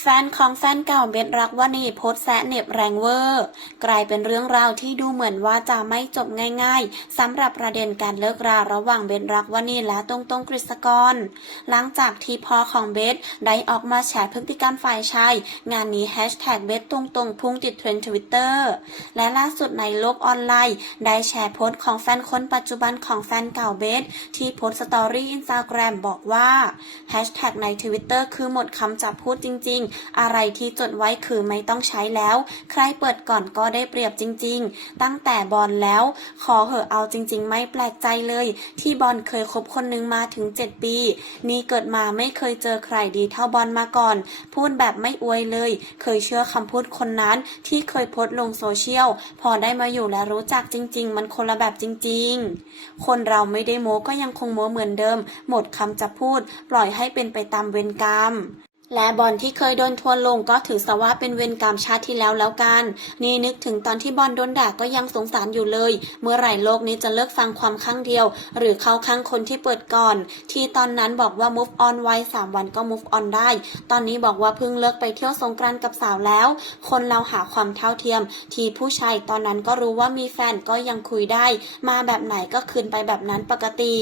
แฟนของแฟนเก่าเบสรักวนีโพสแซะเน็บแรงเวอร์ กลายเป็นเรื่องราวที่ดูเหมือนว่าจะไม่จบง่ายๆสำหรับประเด็นการเลิกราระหว่างเบสรักวนีและตรงตรงกฤษกร หลังจากที่พ่อของเบสได้ออกมาแฉพฤติกรรมฝ่ายชายงานนี้แฮชแท็กเบสตรงตรงพุ่งติดเทรนด์ทวิตเตอร์และล่าสุดในโลกออนไลน์ ได้แชร์โพสของแฟนคนปัจจุบันของแฟนเก่าเบสที่โพสสตอรี่อินสตาแกรมบอกว่าแฮชแท็กในทวิตเตอร์คือหมดคำจะพูดจริงๆอะไรที่จดไว้คือไม่ต้องใช้แล้ว ใครเปิดก่อนก็ได้เปรียบจริง ๆ ตั้งแต่บอลแล้ว ขอเหอะเอาจริง ๆ ไม่แปลกใจเลย ที่บอลเคยคบคนนึงมาถึง 7 ปี นี่เกิดมาไม่เคยเจอใครดีเท่าบอลมาก่อน พูดแบบไม่อวยเลย เคยเชื่อคำพูดคนนั้นที่เคยโพสต์ลงโซเชียล พอได้มาอยู่และรู้จักจริง ๆ มันคนละแบบจริง ๆ คนเราไม่ได้โม้ก็ยังคงโม้เหมือนเดิม หมดคำจะพูด ปล่อยให้เป็นไปตามเวรกรรม และบอลที่เคยโดนทัวร์ลงก็ถือซะว่าเป็นเวรกรรมชาติที่แล้วแล้วกัน นี่นึกถึงตอนที่บอลโดนด่าก็ยังสงสารอยู่เลย เมื่อไหร่โลกนี้จะเลิกฟังความข้างเดียว หรือเข้าข้างคนที่เปิดก่อน ที่ตอนนั้นบอกว่า move on ไว้3วันก็ move on ได้ ตอนนี้บอกว่าเพิ่งเลิกไปเที่ยวสงกรานต์กับสาวแล้ว คนเราหาความเท่าเทียม ที่ผู้ชายตอนนั้นก็รู้ว่ามีแฟนก็ยังคุยได้ มาแบบไหนก็คืนไปแบบนั้นปกติ